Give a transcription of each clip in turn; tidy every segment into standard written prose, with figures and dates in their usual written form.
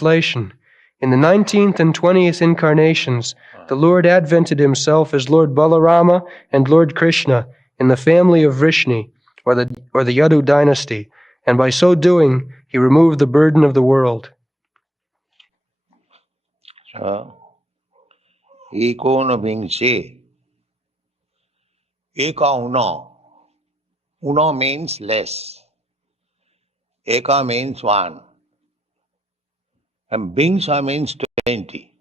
translation. In the 19th and 20th incarnations, the Lord advented himself as Lord Balarama and Lord Krishna in the family of Vrishni, or the Yadu dynasty, and by so doing, he removed the burden of the world. Ikono Bingse. Eka uno. Uno means less. Eka means one. And Bingsa means 20.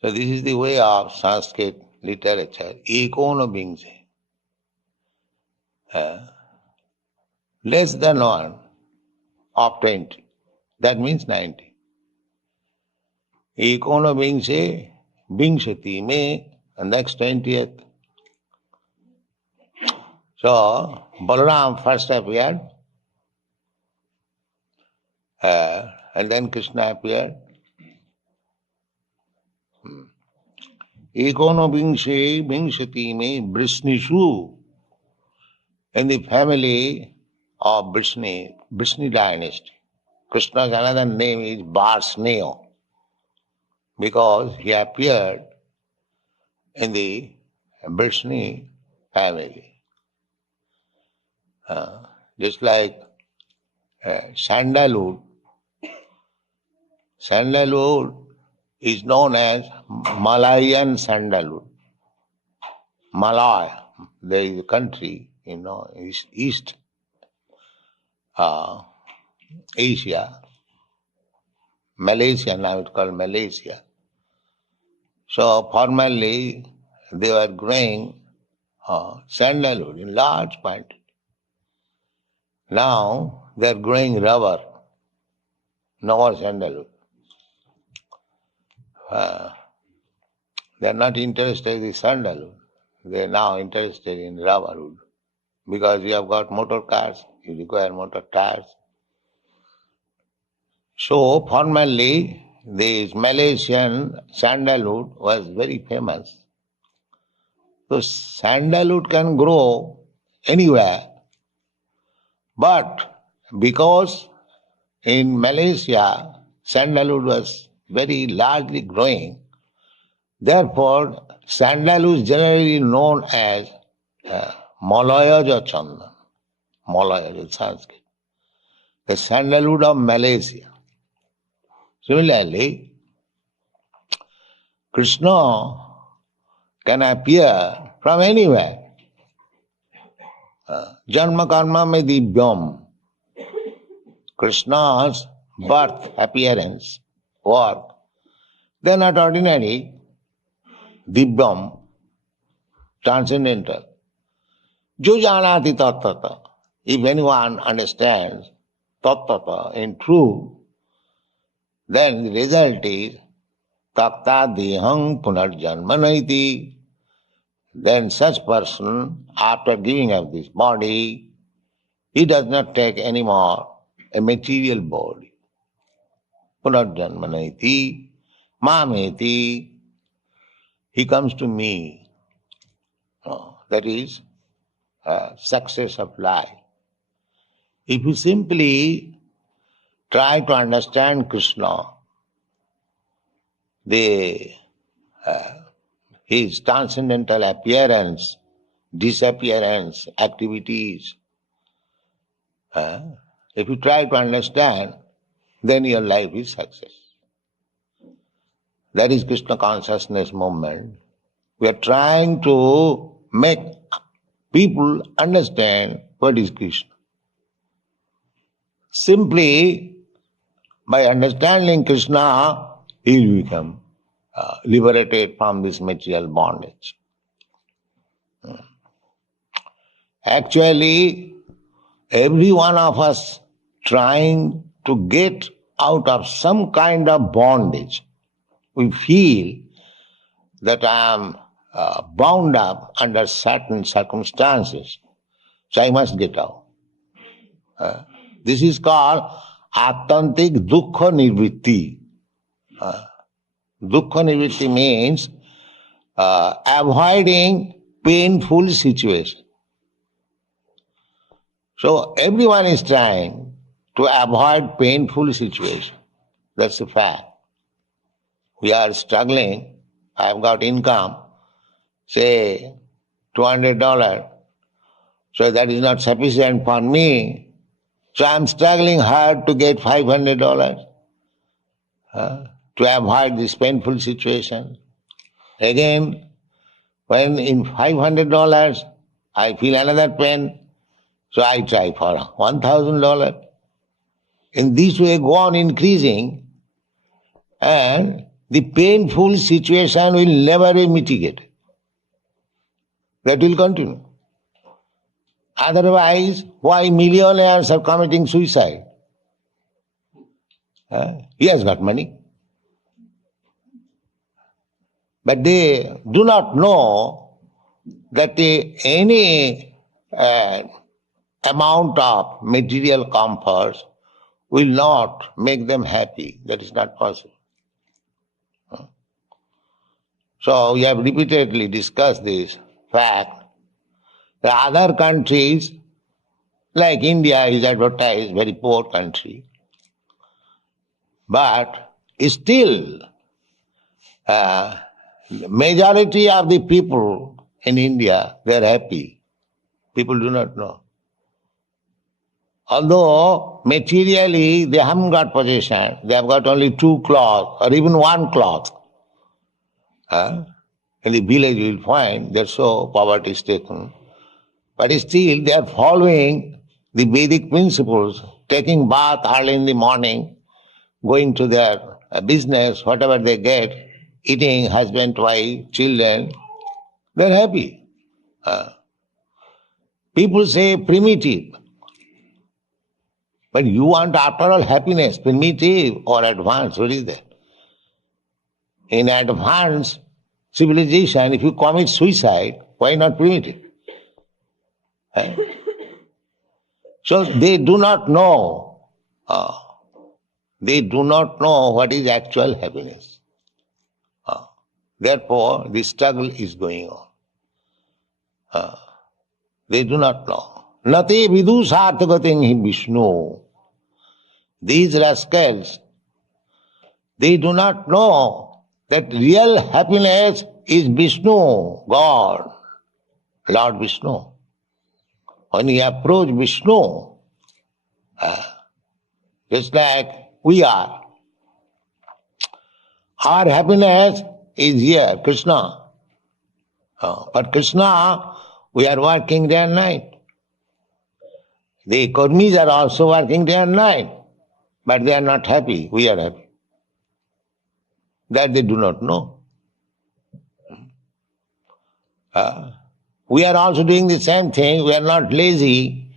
So this is the way of Sanskrit literature. Ikono Bingse. Less than one of 20. That means 90. Ikono Bingse, Bingshati me, and next 20th. So, Balaram first appeared, and then Krishna appeared. Ikono Bingse, Bingshati me, Vrishnishu. In the family of Vrishni dynasty. Krishna's another name is Varsneo, because he appeared in the Vrishni family. Just like sandalwood. Sandalwood is known as Malayan sandalwood. Malaya, there is a country, East Asia, Malaysia, now it's called Malaysia. So formerly they were growing sandalwood in large quantity. Now they are growing rubber, no more sandalwood. They are not interested in sandalwood. They are now interested in rubber wood. Because you have got motor cars, you require motor tires. So formerly this Malaysian sandalwood was very famous. So sandalwood can grow anywhere, but because in Malaysia sandalwood was very largely growing, therefore sandalwood is generally known as Malayaja Chandan. Malaya is Sanskrit. The sandalwood of Malaysia. Similarly, Krishna can appear from anywhere. Janma karma me divyam. Krishna's birth, appearance, work, they are not ordinary. Divyam, transcendental. Jo janati tattata. If anyone understands tattata in truth, then the result is takta dehang punarjanmanaiti. Then such person, after giving up this body, he does not take any more a material body. Punarjanmanaiti, mameti, he comes to me. That is success of life. If you simply try to understand Krishna, his transcendental appearance, disappearance, activities, if you try to understand, then your life is success. That is Krishna consciousness movement. We are trying to make people understand what is Krishna. Simply by understanding Krishna, he will become liberated from this material bondage. Actually, every one of us trying to get out of some kind of bondage. We feel that I am bound up under certain circumstances, so I must get out. This is called Attantik Dukkha Nivritti. Dukkha Nivritti means avoiding painful situation. So everyone is trying to avoid painful situation. That's a fact. We are struggling. I've got income, say $200. So that is not sufficient for me. So I'm struggling hard to get $500 to avoid this painful situation. Again, when in $500 I feel another pain, so I try for $1,000. In this way go on increasing, and the painful situation will never be mitigated. That will continue. Otherwise, why millionaires are committing suicide? He has got money. But they do not know that any amount of material comforts will not make them happy. That is not possible. So we have repeatedly discussed this fact. The other countries, like India is advertised very poor country, but still majority of the people in India, they are happy. People do not know. Although materially they haven't got possession, they have got only 2 cloths or even 1 cloth. In the village you will find they're so poverty stricken. But still they are following the Vedic principles, taking bath early in the morning, going to their business, whatever they get, eating, husband, wife, children, they're happy. People say primitive. But you want after all happiness, primitive or advanced, what is that? In advanced civilization, if you commit suicide, why not primitive? So they do not know. They do not know what is actual happiness. Therefore, the struggle is going on. They do not know. Nati vidusarthagating hi Vishnu. These rascals, they do not know that real happiness is Vishnu, God, Lord Vishnu. When you approach Vishnu, just like we are, our happiness is here, Krishna. But Krishna, we are working day and night. The karmis are also working day and night, but they are not happy. We are happy. That they do not know. We are also doing the same thing. We are not lazy.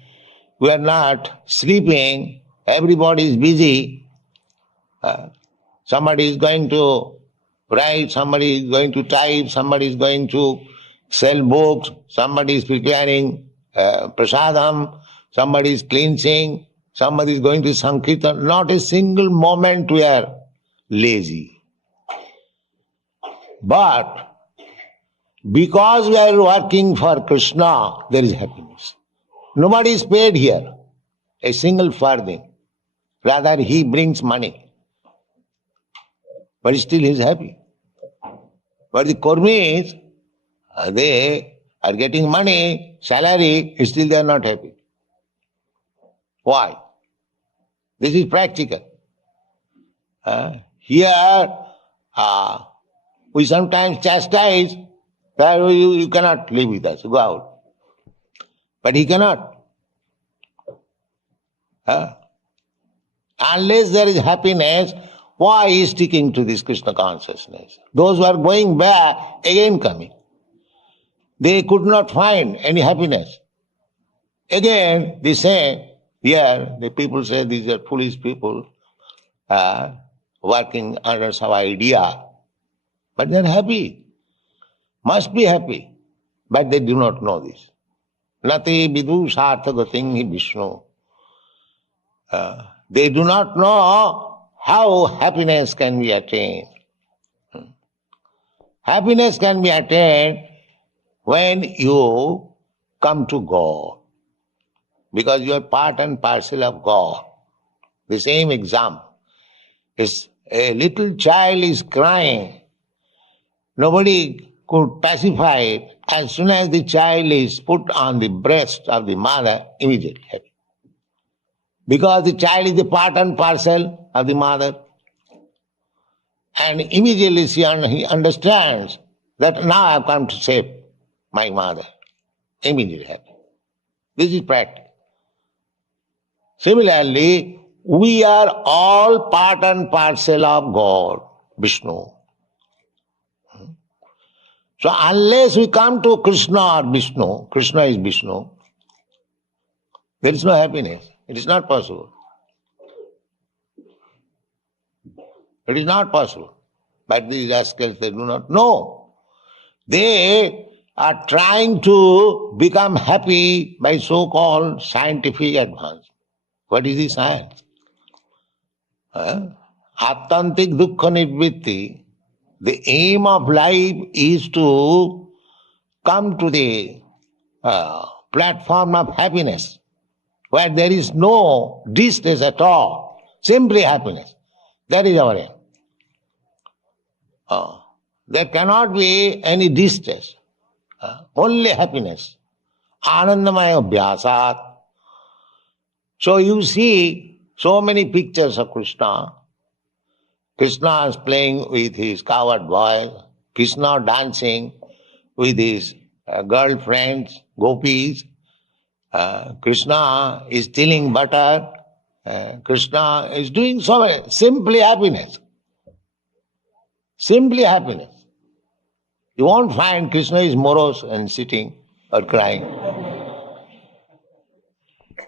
We are not sleeping. Everybody is busy. Somebody is going to write, somebody is going to type, somebody is going to sell books, somebody is preparing prasadam, somebody is cleansing, somebody is going to Sankirtan. Not a single moment we are lazy. But because we are working for Krishna, there is happiness. Nobody is paid here a single farthing. Rather, he brings money. But still he is happy. But the Kurmis, they are getting money, salary, still they are not happy. Why? This is practical. Here, we sometimes chastise that you cannot live with us, go out. But he cannot. Unless there is happiness, why he is sticking to this Krishna consciousness? Those who are going back, again coming. They could not find any happiness. Again, they say, here, the people say these are foolish people working under some idea. But they are happy. Must be happy. But they do not know this. Nati vidu sarthagating hi Vishnu. They do not know how happiness can be attained. Happiness can be attained when you come to God. Because you are part and parcel of God. The same example is a little child is crying, nobody could pacify it. As soon as the child is put on the breast of the mother, immediately happy. Because the child is a part and parcel of the mother. And immediately he understands that now I have come to save my mother. Immediately happy. This is practice. Similarly, we are all part and parcel of God, Vishnu. So unless we come to Krishna or Vishnu, Krishna is Vishnu, there is no happiness. It is not possible. It is not possible. But these rascals, they do not know. They are trying to become happy by so-called scientific advance. What is the science? Attantik dukkha nivritti. The aim of life is to come to the platform of happiness, where there is no distress at all, simply happiness. That is our aim. There cannot be any distress, only happiness. Anandamaya abhyasat. So you see so many pictures of Krishna. Krishna is playing with his cowherd boy, Krishna dancing with his girlfriends, gopis, Krishna is stealing butter, Krishna is doing so many, simply happiness. Simply happiness. You won't find Krishna is morose and sitting or crying.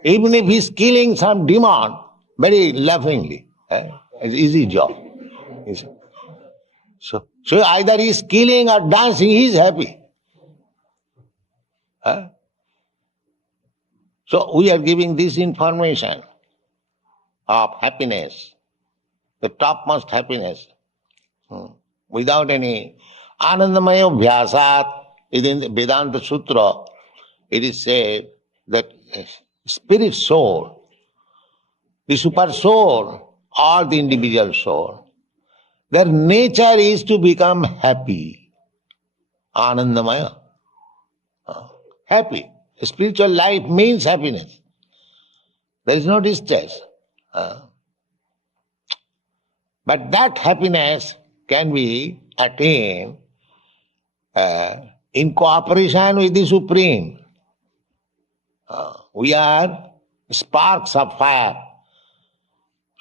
Even if he's killing some demon, very laughingly, it's an easy job. So either he's killing or dancing, he's happy. So we are giving this information of happiness, the topmost happiness, without any Anandamaya Bhyasat. In the Vedanta Sutra, it is said that spirit soul, the super soul or the individual soul, their nature is to become happy. Anandamaya. Happy. Spiritual life means happiness. There is no distress. But that happiness can be attained in cooperation with the Supreme. We are sparks of fire.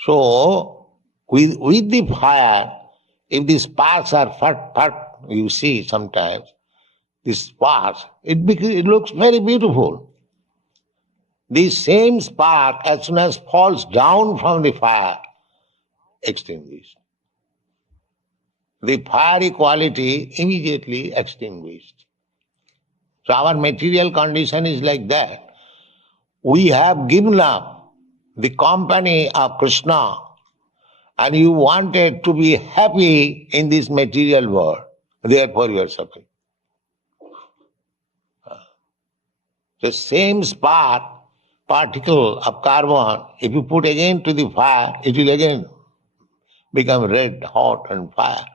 So, with the fire, if the sparks are fat, you see sometimes, the sparks, it looks very beautiful. The same spark, as soon as falls down from the fire, extinguished. The fiery quality immediately extinguished. So our material condition is like that. We have given up the company of Krishna and you wanted to be happy in this material world. Therefore you are suffering. The same spark, particle of carbon, if you put again to the fire, it will again become red, hot and fire.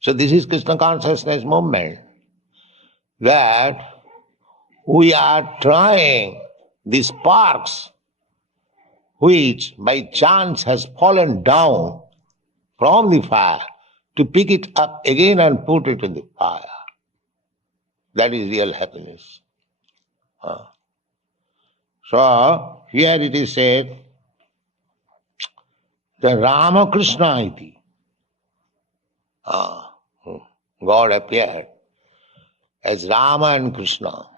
So this is Krishna consciousness movement, that we are trying the sparks which by chance has fallen down from the fire to pick it up again and put it in the fire. That is real happiness. So here it is said, the Rama Krishna iti. God appeared as Rama and Krishna.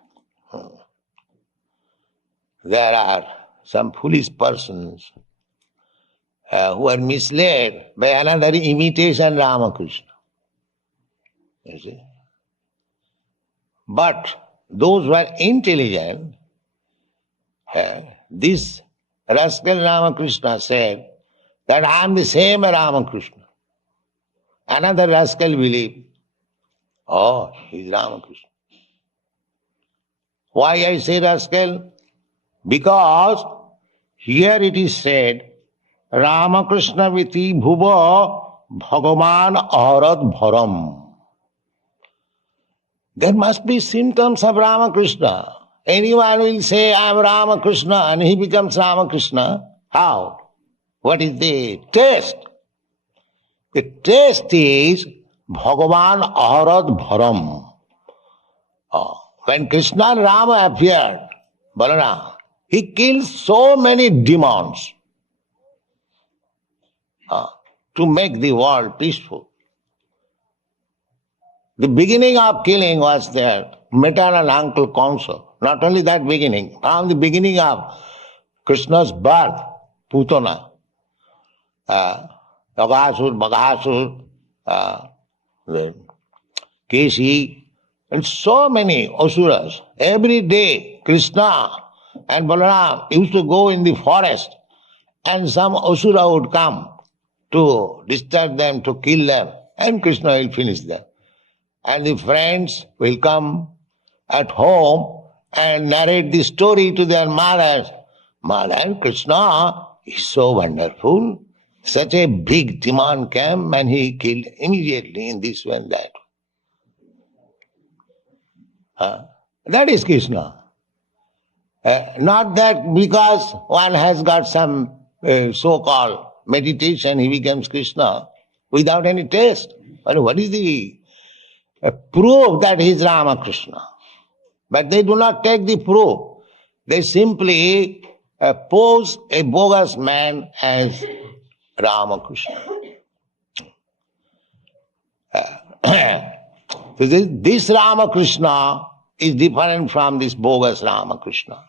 There are some foolish persons who are misled by another imitation Ramakrishna. You see? But those who are intelligent, this rascal Ramakrishna said that I am the same Ramakrishna. Another rascal believed, oh, he is Ramakrishna. Why I say rascal? Because here it is said Ramakrishna viti bhuva bhagavan arad bharam. There must be symptoms of Ramakrishna. Anyone will say, I am Ramakrishna, and he becomes Ramakrishna. How? What is the taste? The taste is Bhagavan Arad Bharam. When Krishna and Rama appeared, Balarama, he killed so many demons to make the world peaceful. The beginning of killing was their maternal uncle council. Not only that beginning, from the beginning of Krishna's birth, Putana, Aghasur, Maghasur, Kesi, and so many Asuras. Every day, Krishna and Balaram used to go in the forest, and some Asura would come to disturb them, to kill them, and Krishna will finish them. And the friends will come at home and narrate the story to their mothers. Mother, Krishna is so wonderful. Such a big demon came and he killed immediately in this way and that. That is Krishna. Not that because one has got some so-called meditation, he becomes Krishna without any taste. What is the proof that he is Ramakrishna? But they do not take the proof. They simply pose a bogus man as Ramakrishna. So this Ramakrishna is different from this bogus Ramakrishna.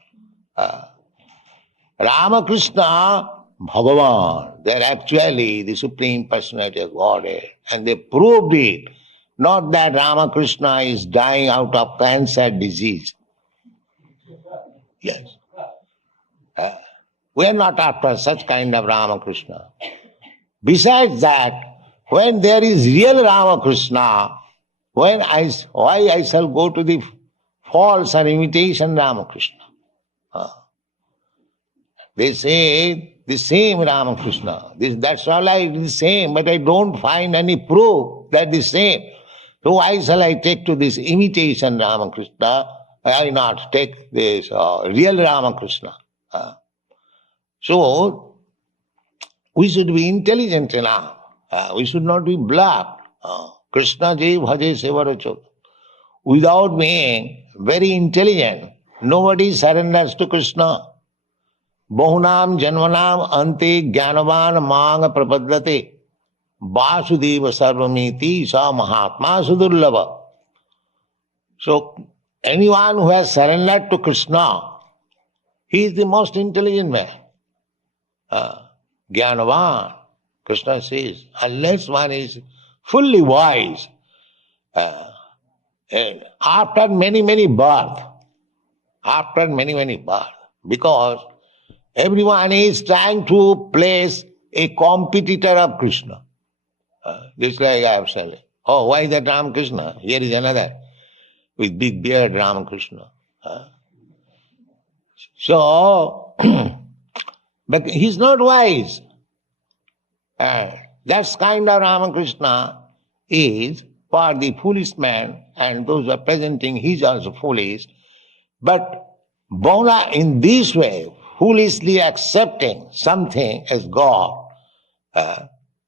Ramakrishna, Bhagavan, they are actually the Supreme Personality of Godhead, and they proved it. Not that Ramakrishna is dying out of cancer disease. Yes. We are not after such kind of Ramakrishna. Besides that, when there is real Ramakrishna, why I shall go to the false or imitation Ramakrishna? They say the same Ramakrishna. That's all the same, but I don't find any proof that the same. So why shall I take to this imitation Ramakrishna? I not take this real Ramakrishna. So we should be intelligent enough. We should not be bluffed. Krishna ji bhaje sevarachot. Without being very intelligent, nobody surrenders to Krishna. Bahunam janvanam ante jnanavan mang prapaddate. Vasudeva sarvamiti sa mahatma sudurlava. So anyone who has surrendered to Krishna, he is the most intelligent man. Jnanavan, Krishna says, unless one is fully wise, and after many births, because everyone is trying to place a competitor of Krishna. Just like I have said, oh, why is that Ramakrishna? Here is another with big beard Ramakrishna. So, but he's not wise. That kind of Ramakrishna is for the foolish man, and those who are presenting he is also foolish. But Bona in this way, foolishly accepting something as God,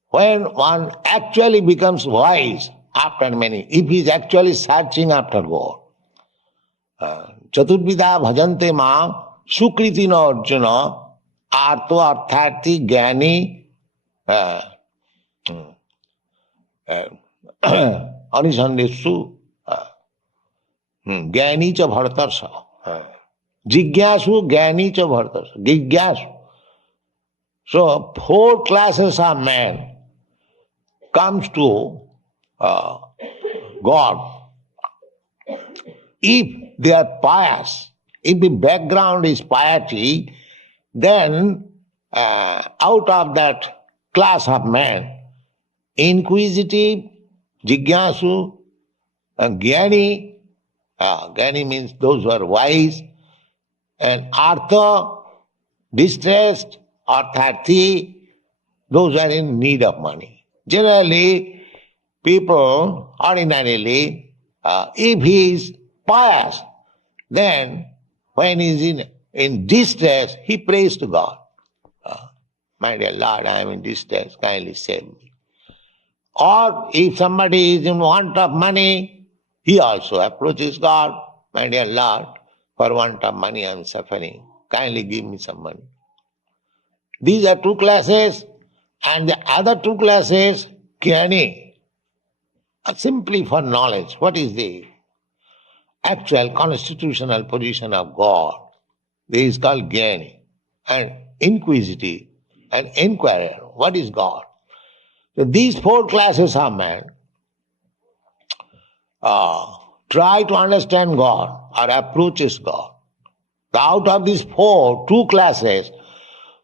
when one actually becomes wise after many, if he is actually searching after God. Chaturvidha bhajante mam sukriti na arjuna arto arthati jnani anisandeshu jnani cha bhartarsa jigyasu jnani cha bhartarsa jigyasu. So 4 classes of men comes to God. If they are pious, if the background is piety, then out of that class of men, inquisitive, jigyasu, jnani, jnani means those who are wise, and artha, distressed, arthati, those who are in need of money. Generally, people ordinarily, if he is pious, then when he is in distress, he prays to God. My dear Lord, I am in distress, kindly save me. Or if somebody is in want of money, he also approaches God. My dear Lord, for want of money I am suffering. Kindly give me some money. These are two classes, and the other two classes, Jnani, are simply for knowledge. What is the actual constitutional position of God? This is called Jnani. And inquisitive and inquirer. What is God? So these four classes of man try to understand God or approaches God. Out of these two classes,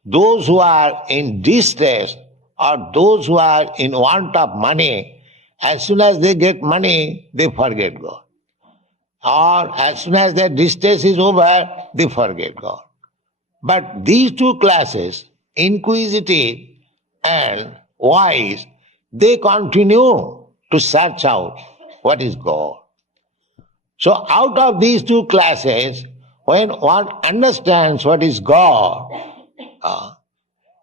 those who are in distress or those who are in want of money, as soon as they get money, they forget God. Or as soon as their distress is over, they forget God. But these two classes, inquisitive and wise, they continue to search out what is God. So out of these two classes, when one understands what is God,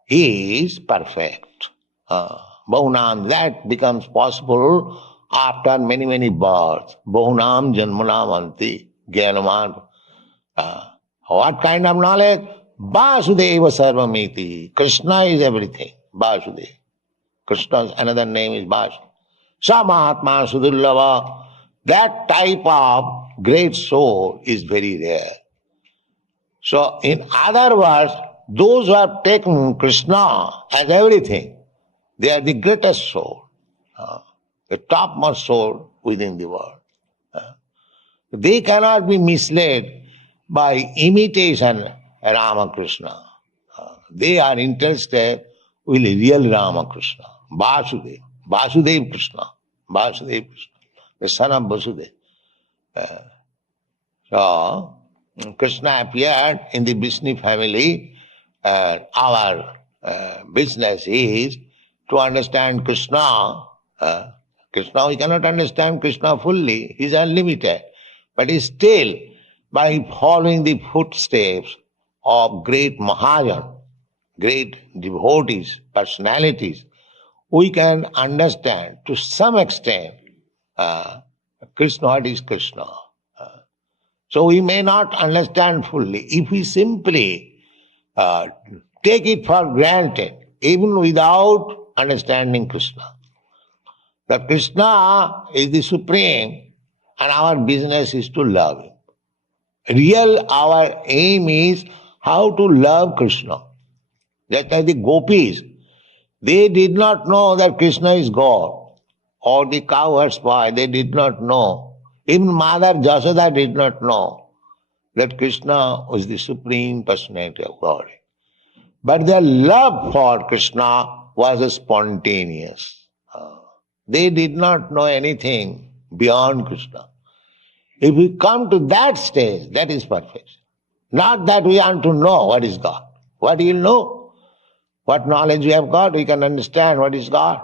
he is perfect. Bahunam, that becomes possible after many, many births. Bahunam janmanam anti jnanaman. What kind of knowledge? Vasudeva sarvamiti. Krishna is everything. Vasudeva. Krishna's another name is Vasu. Samahatma Sudullava. That type of great soul is very rare. So, in other words, those who have taken Krishna as everything, they are the greatest soul, the topmost soul within the world. They cannot be misled by imitation Ramakrishna. They are interested with real Ramakrishna, Vasudeva, Vasudeva Krishna, Vasudeva Krishna, the son of Vasudeva. So, Krishna appeared in the Vishnu family, and our business is to understand Krishna. Krishna, we cannot understand Krishna fully, he is unlimited. But still, by following the footsteps of great Mahajan, great devotees, personalities, we can understand to some extent Krishna, what is Krishna. So we may not understand fully. If we simply take it for granted, even without understanding Krishna, that Krishna is the supreme and our business is to love him. Our aim is how to love Krishna. Just like the gopis, they did not know that Krishna is God. Or the cowherd's boy, they did not know. Even Mother Jasoda did not know that Krishna was the supreme personality of God. But their love for Krishna was spontaneous. They did not know anything beyond Krishna. If we come to that stage, that is perfect. Not that we want to know what is God. What do you know? What knowledge we have got, we can understand what is God.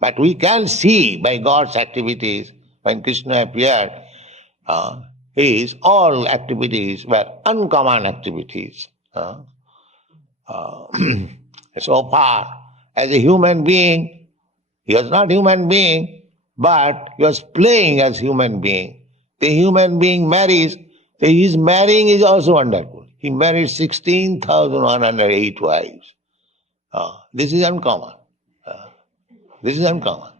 But we can see by God's activities, when Krishna appeared, his all activities were uncommon activities. So far, as a human being, he was not human being, but he was playing as human being. The human being marries, his marrying is also wonderful. He married 16,108 wives. This is uncommon. This is uncommon.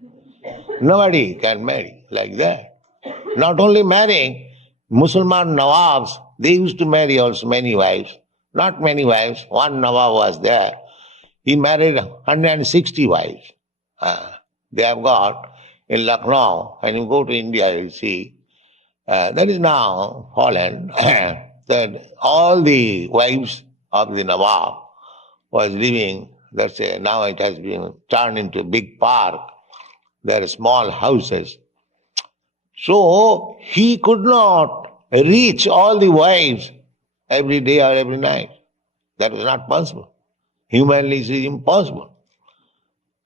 Nobody can marry like that. Not only marrying, Musliman Nawabs, they used to marry also many wives. Not many wives, one Nawab was there. He married 160 wives. They have got in Lucknow, when you go to India, you see, that is now fallen, that all the wives of the Nawab was living, now it has been turned into a big park. There are small houses. So he could not reach all the wives every day or every night. That was not possible. Humanly it is impossible.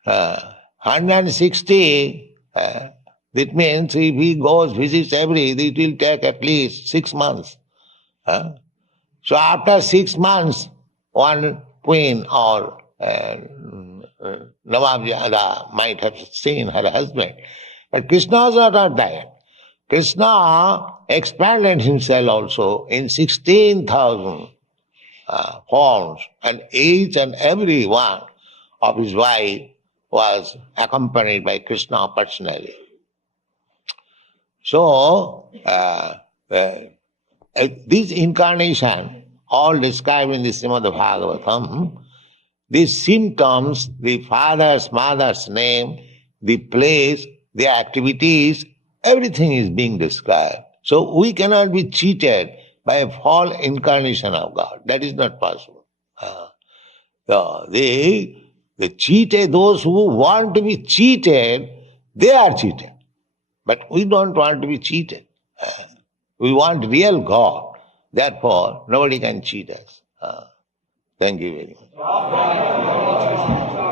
160, that means if he goes, visits it will take at least 6 months. So after 6 months, one queen or Navamjada might have seen her husband. But Krishna was not like that. Krishna expanded himself also in 16,000 forms, and each and every one of his wife was accompanied by Krishna personally. So, this incarnation, all described in the Srimad Bhagavatam, these symptoms, the father's, mother's name, the place, the activities, everything is being described. So we cannot be cheated by a false incarnation of God. That is not possible. The cheated, those who want to be cheated, they are cheated. But we don't want to be cheated. We want real God. Therefore, nobody can cheat us. Thank you very much.